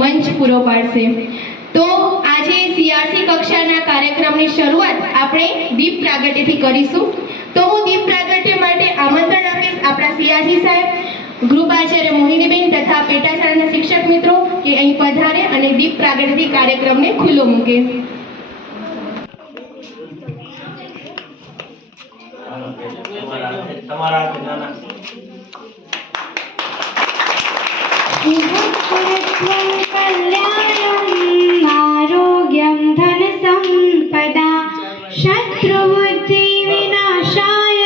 મંચ પૂરો પાડશે। તો આજે સીઆરસી કક્ષાના કાર્યક્રમની શરૂઆત આપણે દીપ પ્રાગટ્યથી કરીશું। તો હું દીપ પ્રાગટ્ય માટે આમંત્રણ આપીશ આપણા સીઆરસી સાહેબ, ગ્રુપ આચાર્ય મોહિનીબેન તથા પેટા શાળાના શિક્ષક મિત્રો કે અહીં પધારે અને દીપ પ્રાગટ્યથી કાર્યક્રમને ખુલ્લો મૂકે। आरोग्यं धन संपदा शत्रुबुद्धि विनाशाय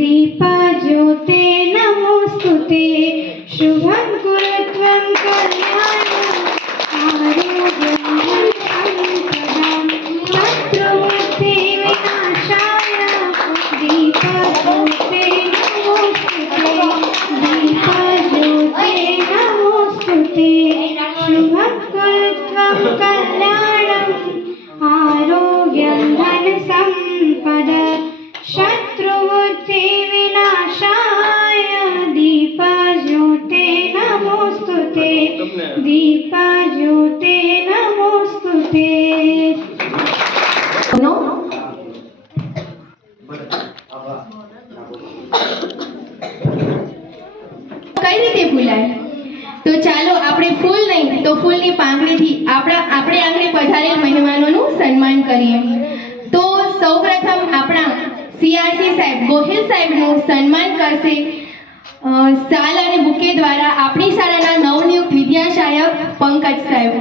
दीपज्योते नमोस्तुते शुभं कुरुत्वं कल्याणम् आरोग्यं धन संपदा शत्रुबुद्धि विनाशाय दीपज्योते नमोस्तुते दीपज्योते नमोस्तुते शुभं कुरुत्वं कल्याणम् आरोग्यं धन संपदा शत्रुबुद्धि विनाशाय दीपज्योते नमोस्तुते दीपज्योते नमोस्तुते। કઈ રીતે ભૂલાય? તો ચાલો આપણે ફૂલ નહીં તો ફૂલની પાંખડીથી આપણે આંગણે પધારેલ મહેમાનોનું સન્માન કરીએ। તો સૌપ્રથમ આપણા સીઆરસી સાહેબ ગોહિલ સાહેબનું સન્માન કરશે શાલ અને બુકે દ્વારા આપણી શાળાના નવનિયુક્ત વિદ્યાસહાયક પંકજ સાહેબ।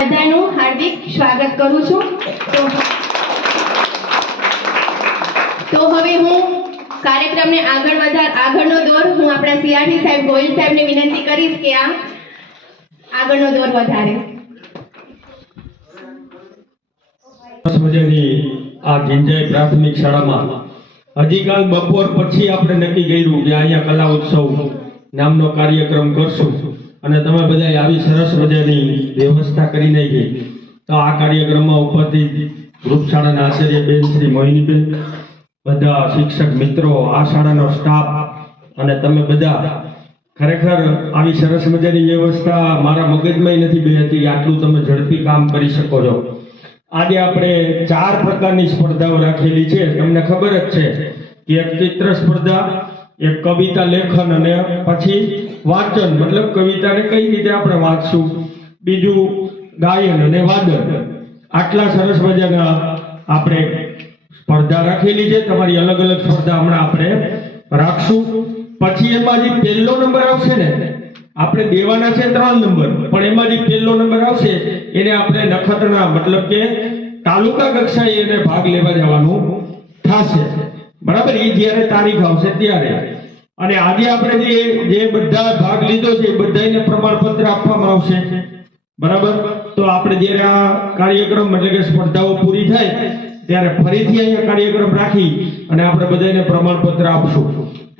બધાનું હાર્દિક સ્વાગત કરું છું। તો હવે હું કાર્યક્રમને આગળનો દોર હું આપણા સીઆરસી સાહેબ ગોહિલ સાહેબને વિનંતી કરીશ કે આ આગળનો દોર વધારે। આ ગિંજાઈ પ્રાથમિક શાળામાં હજી કાલ બપોર પછી આપણે નક્કી કર્યું કે અહીંયા કલા ઉત્સવ નામનો કાર્યક્રમ કરશું અને તમે બધા આવી સરસ મજાની વ્યવસ્થા કરી નાખી। તો આ કાર્યક્રમમાં ઉપસ્થિત ગ્રુપ શાળાના આચાર્ય બેન શ્રી મોહિનીબેન, બધા શિક્ષક મિત્રો, આ શાળાનો સ્ટાફ અને તમે બધા ખરેખર આવી સરસ મજાની વ્યવસ્થા મારા મગજમાં નથી બેહતી આટલું તમે ઝડપી કામ કરી શકો છો। આજે આપણે 4 પ્રકારની સ્પર્ધાઓ રાખેલી છે। તમને ખબર જ છે કે એક ચિત્ર સ્પર્ધા, એક કવિતા લેખન અને પછી વાંચન, મતલબ કવિતાને કઈ રીતે આપણે વાંચશું, બીજું ગાયન અને વાદન। આટલા સરસ મજાના આપણે સ્પર્ધા રાખેલી છે। તમારી અલગ અલગ સ્પર્ધા હમણાં આપણે રાખશું। પછી એમાં જે પહેલો નંબર આવશે ને, આપણે દેવાના છે 3 નંબર, પણ એમાં જે પહેલો નંબર આવશે એને આપણે નખત્રાણા મતલબ કે તાલુકા કક્ષાએ એને ભાગ લેવા જવાનું થશે, બરાબર? એ જ્યારે તારીખ આવશે ત્યારે। અને આજે આપણે જે બધા ભાગ લીધો છે એ બધાને પ્રમાણપત્ર આપવામાં આવશે, બરાબર? તો આપણે જ્યારે આ કાર્યક્રમ એટલે કે સ્પર્ધાઓ પૂરી થાય ત્યારે ફરીથી અહીંયા કાર્યક્રમ રાખી અને આપણે બધાને પ્રમાણપત્ર આપશું।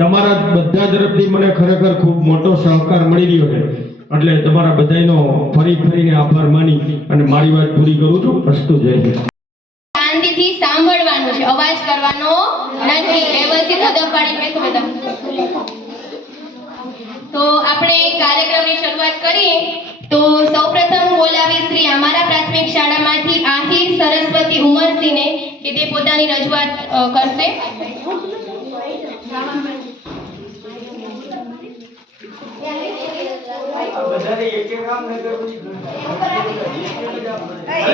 તમારા બધા તરફથી મને ખરેખર ખૂબ મોટો સહકાર મળી રહ્યો છે, એટલે તમારા બધાનો ફરીને આભાર માની અને મારી વાત પૂરી કરું છું। અસ્તુ જય હિન્દ। શાંતિથી સાંભળવાનું છે, અવાજ કરવાનો નથી। વ્યવસ્થિત અદબ પાડી બેસો બધા। તો આપણે કાર્યક્રમની શરૂઆત કરીએ। તો સૌપ્રથમ હું બોલાવી શ્રી અમારા પ્રાથમિક શાળામાંથી આહિર સરસ્વતી ઉમરસિંહને કે તે પોતાની રજૂઆત કરશે। વધારે એક એક કામ ન કરવું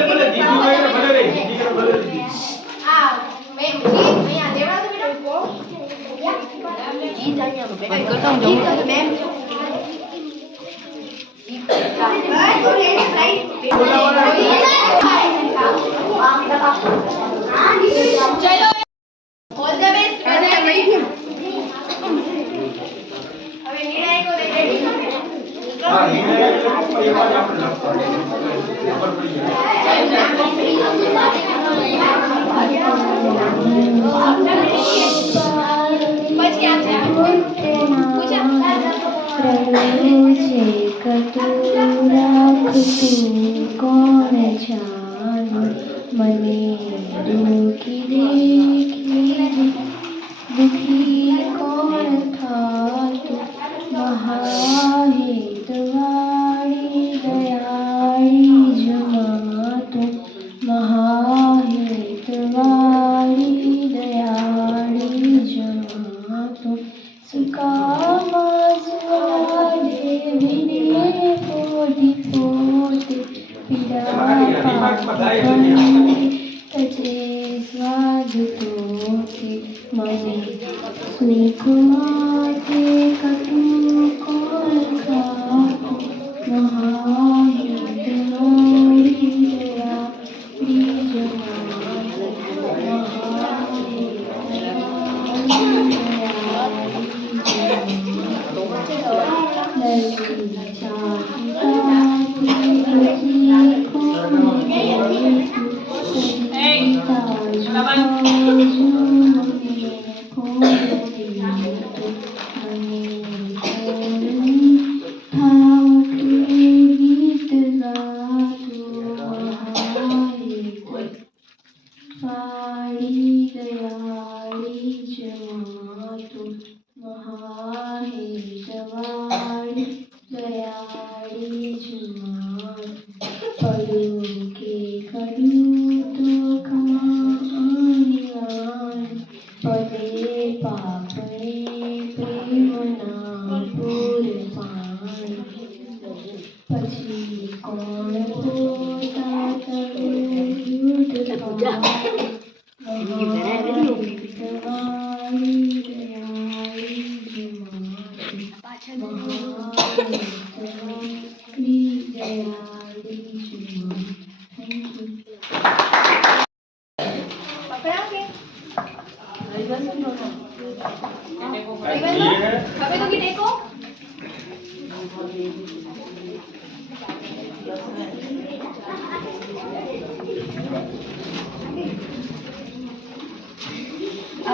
ભલે દીકરી હોય ને ભલે રહી દીકરો ભલે રહી આ મેમ અહીંયા દેવા દો બેટા ઈ જાણ્યા તો બેટા કરતા હું જવું મેમ ચલો ઓલ ધ બેસ્ટ બધા મળી ગયું હવે નિર્ણાયકો રેડી છો ને હા નિર્ણય એમાં જ આપણે લખવાનું પેપર પડી પછી આપશે પૂછા કોણ જાણે મને દુખી કોણ થાતું મહાહેતવાળી દયાળી જમાતું મહાહેતવાળી દયાળી જમાતું સુકામાં સુવાલે વિને પોટી પોતે પીડા પાપની તજે સ્વાદ તોતે મને સુખમાંથી કટું કોણ ખાતું મહાહેતવાળી દયાળી પછી કોણ પોતા હવે તો કે देखो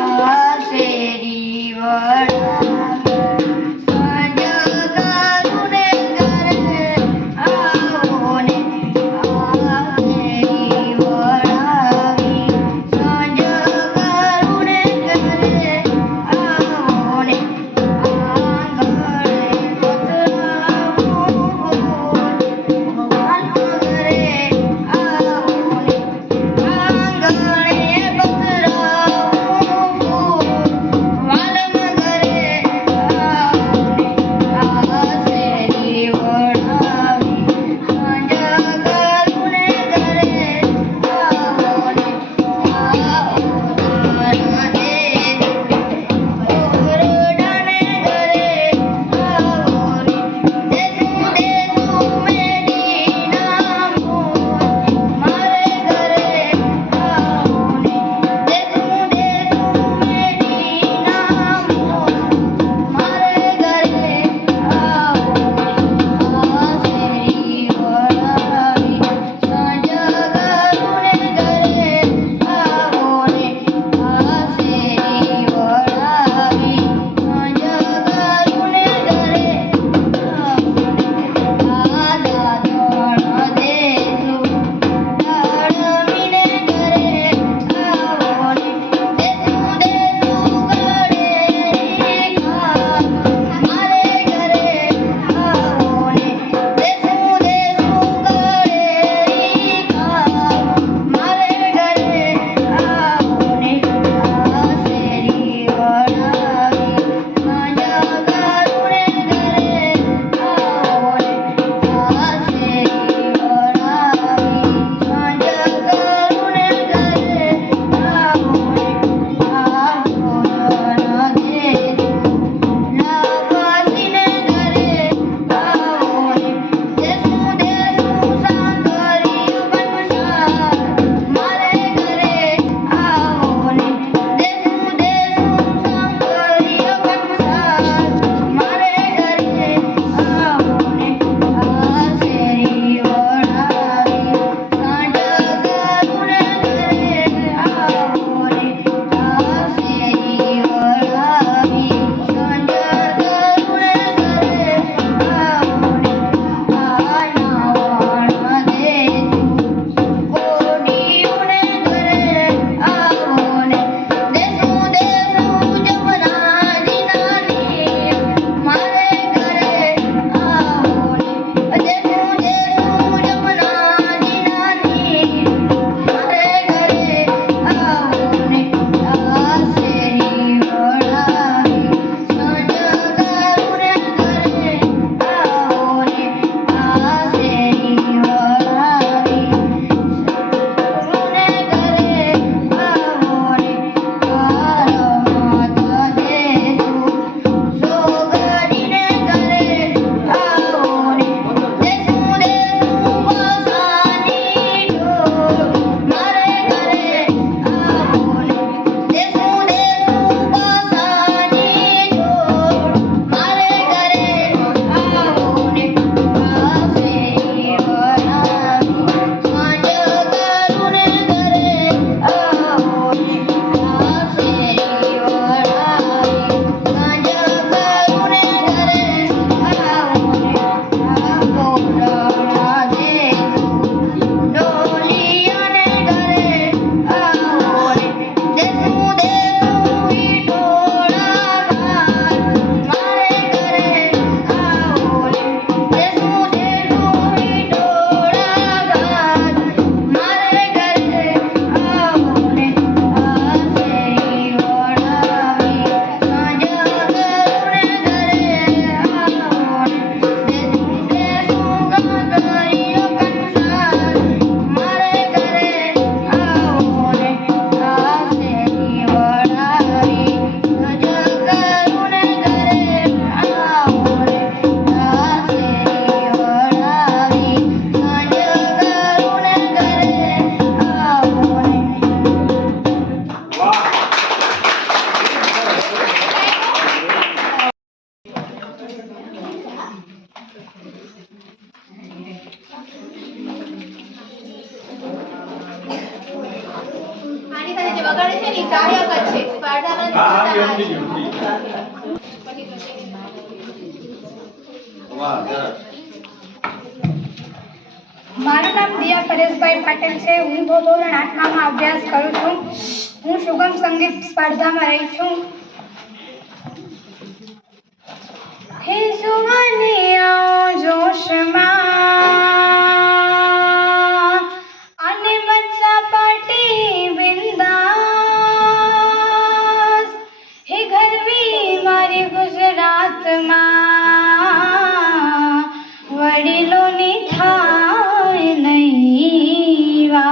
આશેરી વડા આંગણે સહાયક જ છે સ્પર્ધામાં મારું નામ દિયા પરેશભાઈ પટેલ છે. હું ધોરણ 8માં અભ્યાસ કરું છું. હું સુગમ સંગીત સ્પર્ધામાં રહી છું. હે સુગનિયા જોશમાં અને બચ્ચા પાટી બિંદાસ. હે ગરવી મારી ગુજરાતમાં વડીલોની થાય નહીં વાત.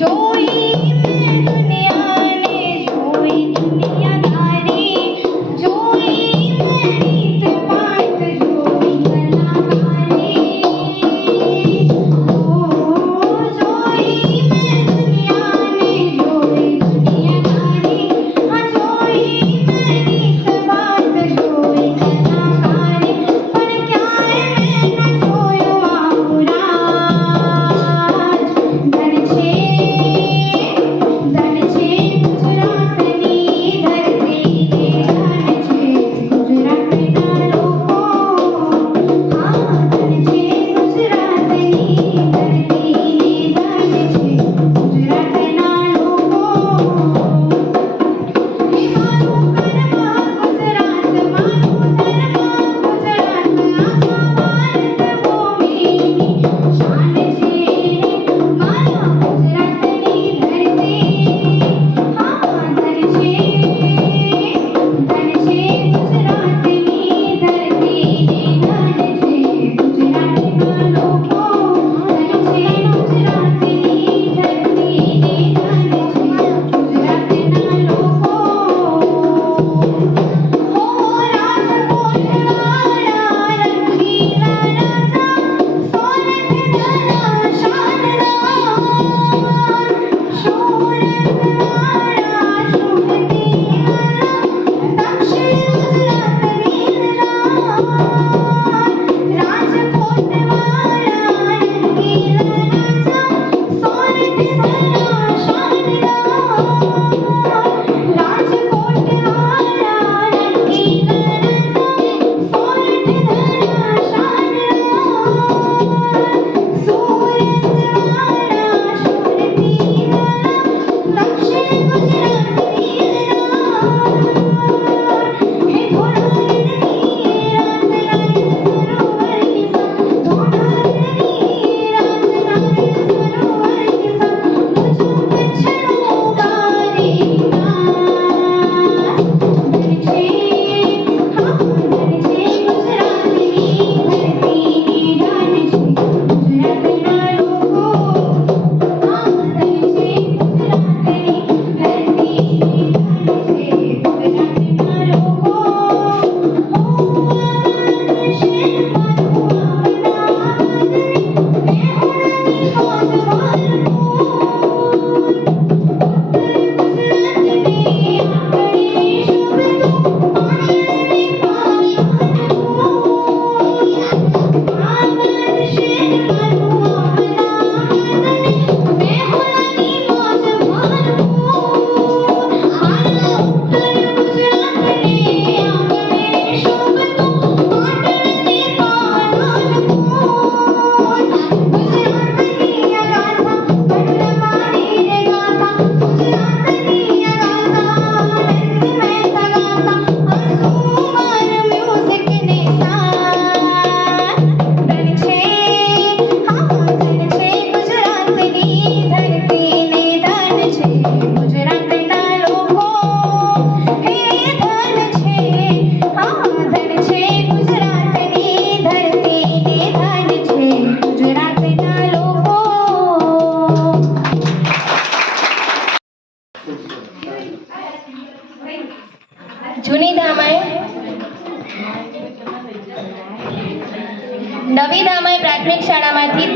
જોઈ મેં દુનિયાને, જોઈ દુનિયાદારી, જોઈ મેં રીત પાત, જોઈ કલાકારી. જોઈ મેં દુનિયાને, જોઈ દુનિયાદારી, જોઈ મેં રીત પાત, જોઈ કલાકારી. પણ ક્યાંય મેં ન જોયો આવું રાજ. ધન છે ગુજરાતની ધરતી, ધન છે ગુજરાતના લોકો. હા, ધન છે ગુજરાતની ધરતી, ધન છે ગુજરાતના લોકો. હે મારું કર્મ ગુજરાત, મારું ધર્મ ગુજરાત, આખા ભારત ભૂમિની શાન છે મારા ગુજરાતની ધરતી. હા, ધન છે ગુજરાતની ધરતી, ધન છે ગુજરાતના લોકો. ધન છે ગુજરાતની ધરતી, ધન છે ગુજરાતના લોકો. ઓ રાજકોટવાળા રંગીલા રાજા, સોરઠના શાનદાર, સુરતવાળા શુભદીવાલા, દક્ષિણ ગુજરાત વીરરાજ. રાજકોટવાળા રંગીલા રાજા, સોરઠના શાનદાર, રાજકોટવાળા રંગીલા રાજા, સોરઠના શાનદાર, સુરતવાળા શુભદીવાલા, દક્ષિણ ગુજરાત વીરરાજ. હે ધોળાવીરની રાત લાલ સરોવરની સા, ધોળાવીરની રાત લાલ સરોવરની સા, મુજો કચ્છનો બારી નાથ. ધન છે, હા, ધન છે ગુજરાતની ધરતી, ધન છે ગુજરાતના લોકો. હા, ધન છે ગુજરાતની ધરતી, ધન છે ગુજરાતના લોકો. ઓ આબાદ શેર મારું અમદાવાદ ને, મેહોણાની મોજ ભરપૂર. ગુજરાતને આંગણે શોભતું પાટણની પાલનપુર. આબાદ શેર મારું અમદાવાદ ને, મેહોણાની મોજ ભરપૂર. હાલો ઉત્તર ગુજરાતને આંગણે શોભતું પાટણની પાલનપુર. ગુજરાતની આ ગાથા કંડલાની રે ગાથા, ગુજરાતની આ ગાથા નંદ મહેતા ગાતા, આંસુમાન મ્યુઝિકને સાથ. ધન છે, હા, ધન છે ગુજરાતની ધરતી ને, ધન છે ગુજરાતના લોકો. હે ધન છે, હા, ધન છે ગુજરાતની ધરતી ને, ધન છે ગુજરાતના લોકો. જૂની ધામાઈ, નવી ધામાઈ પ્રાથમિક શાળામાંથી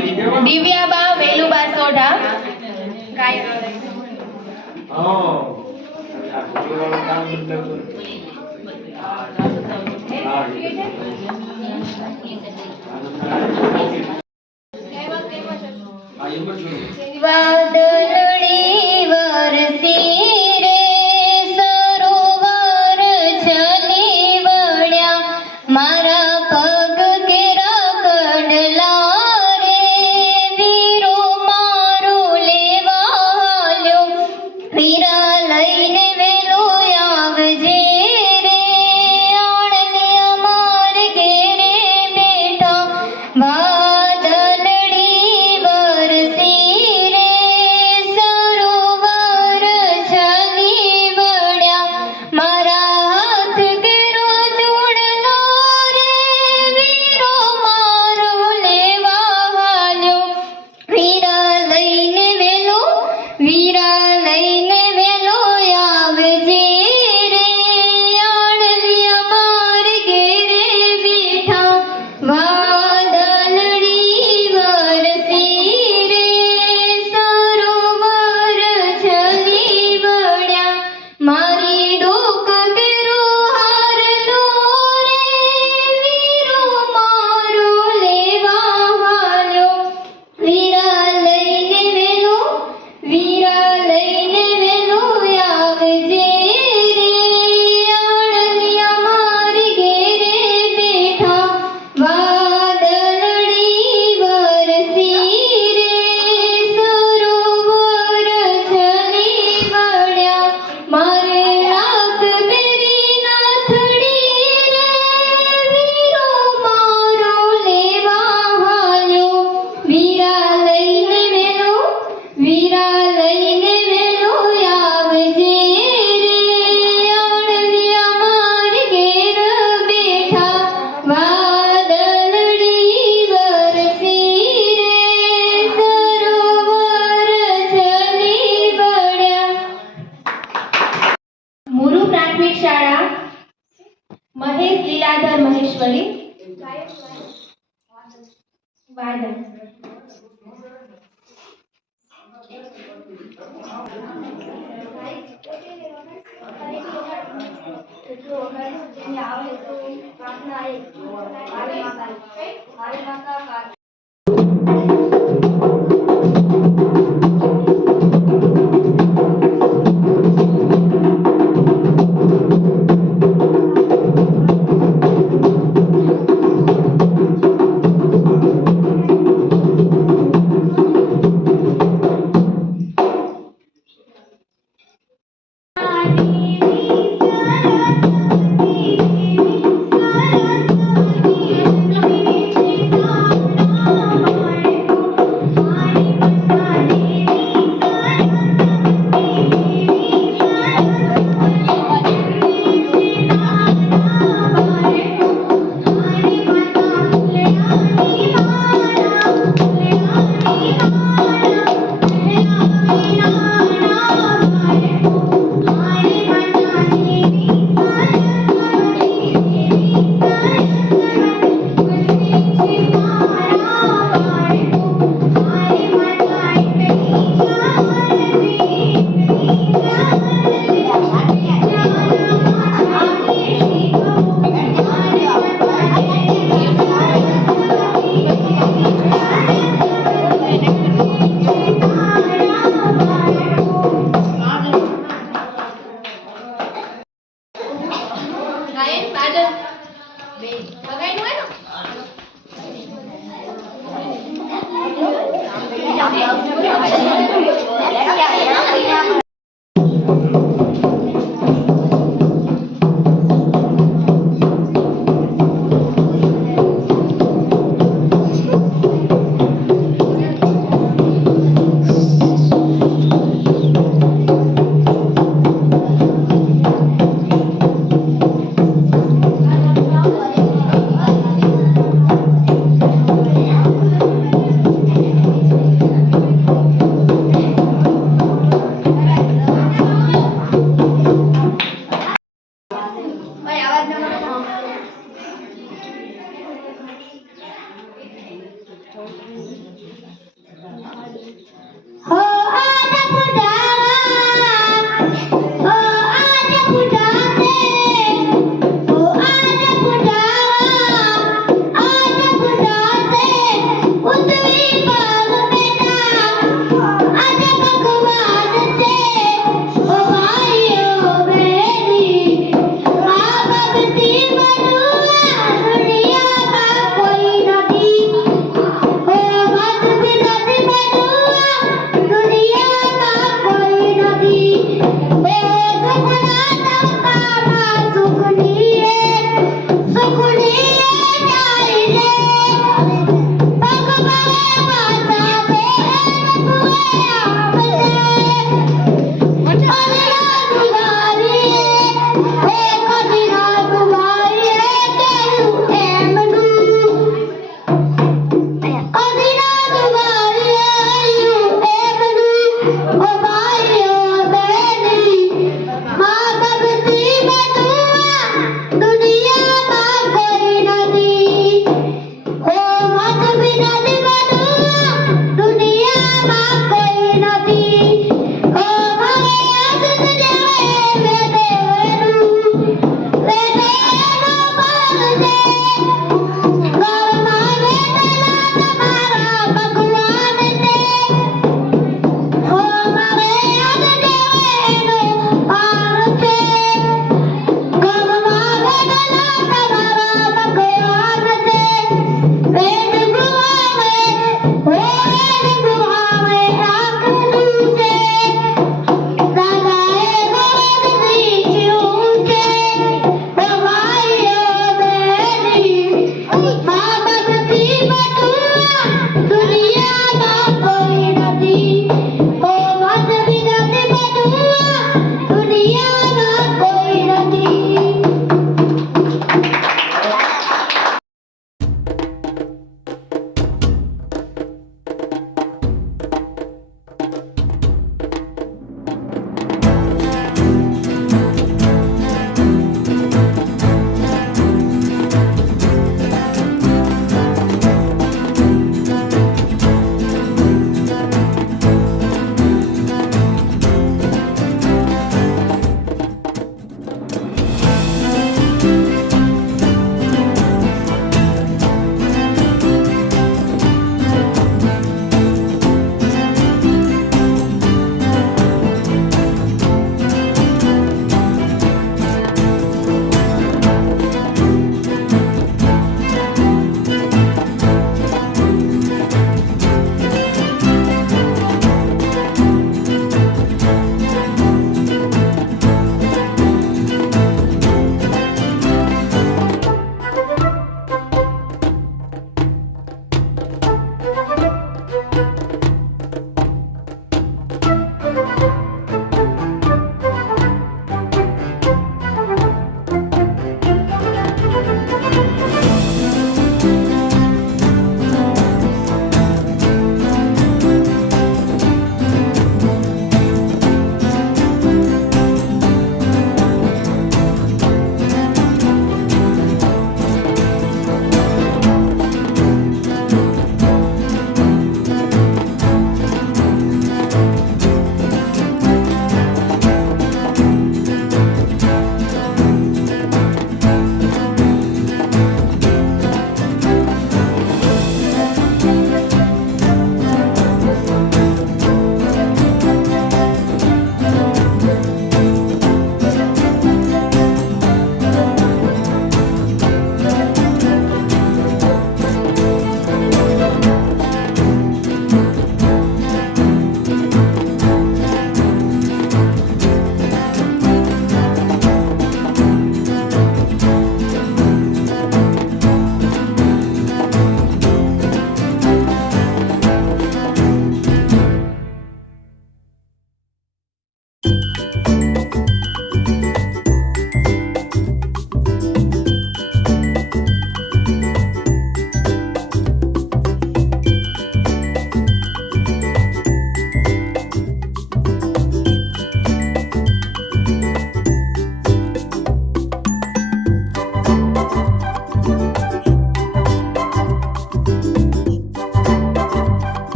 દિવ્યાબા વેલુબા સોઢા ગાયક. હા વાદળડી વરસી રે સરોવર છલી વળ્યા મારા પગ કેરા કડલા રે વીરો મારો લેવા હાલ્યો વીરા લઈને વેલો આવજે રે આણલિયા માર ઘેરે બેઠા વાદળડી વરસી રે સરોવર છલી વળ્યા મારા હાથ કેરો જોડલો રે વીરો મારો લેવા હાલ્યો વીરા લઈને વેલો આવજે રે આણલિયા માર ઘેરે બેઠા વાદળડી વરસી રે સરોવર છલી વળ્યા મારી ડોક કેરો હારલો રે વીરો મારો લેવા હાલ્યો વીરા લઈને વેલો આવજે રે આણલિયા માર ઘેરે બેઠા વાદળડી વરસી રે સરોવર છલી વળ્યા મારે લાગ મેરી નાથડી રે વીરો મારો લેવા હાલ્યો વીરા લઈને વેલો આવજે રે આણલિયા માર ઘેર બેઠા વાદળડી વરસી રે સરોવર છલી વળ્યા. મુરુ પ્રાથમિક શાળા મહેશ લીલાધર મહેશ્વરી વાદળ. સરસ્વતી મામા